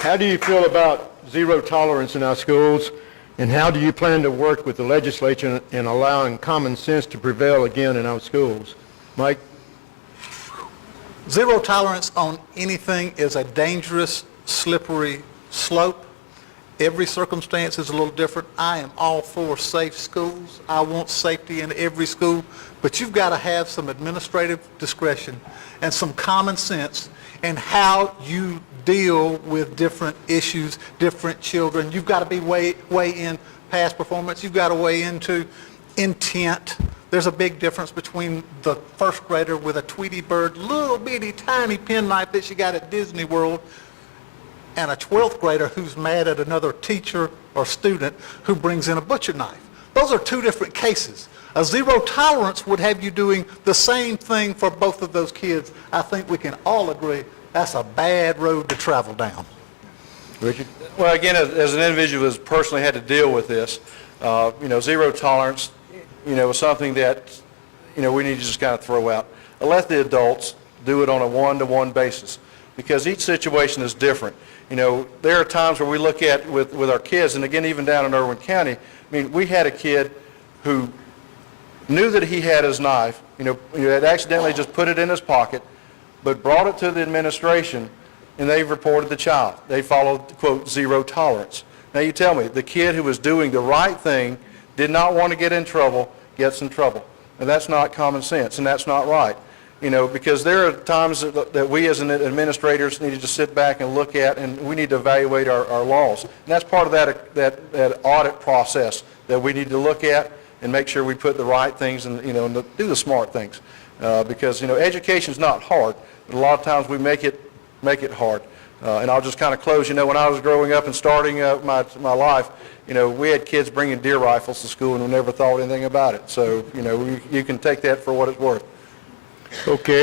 How do you feel about zero tolerance in our schools, and how do you plan to work with the legislature in allowing common sense to prevail again in our schools? Mike? Zero tolerance on anything is a dangerous, slippery slope. Every circumstance is a little different. I am all for safe schools. I want safety in every school, but you've got to have some administrative discretion and some common sense in how you deal with different issues, different children. You've got to be weigh in past performance. You've got to weigh into intent. There's a big difference between the first grader with a Tweety Bird, little bitty tiny penknife that she got at Disney World, and a 12th grader who's mad at another teacher or student who brings in a butcher knife. Those are two different cases. A zero tolerance would have you doing the same thing for both of those kids. I think we can all agree that's a bad road to travel down. Richard? Well, again, as an individual who's personally had to deal with this, zero tolerance, is something that, we need to just kind of throw out. Let the adults do it on a one-to-one basis, because each situation is different. There are times where we look at with our kids, and again, even down in Irwin County, we had a kid who knew that he had his knife, had accidentally just put it in his pocket, but brought it to the administration, and they reported the child. They followed, quote, zero tolerance. Now you tell me, the kid who was doing the right thing, did not want to get in trouble, gets in trouble. And that's not common sense, and that's not right. Because there are times that we as administrators need to just sit back and look at, and we need to evaluate our laws. And that's part of that audit process that we need to look at and make sure we put the right things and, and do the smart things. Because, education's not hard, but a lot of times we make it hard. And I'll just kind of close, when I was growing up and starting my life, we had kids bringing deer rifles to school, and we never thought anything about it. So, you can take that for what it's worth. Okay.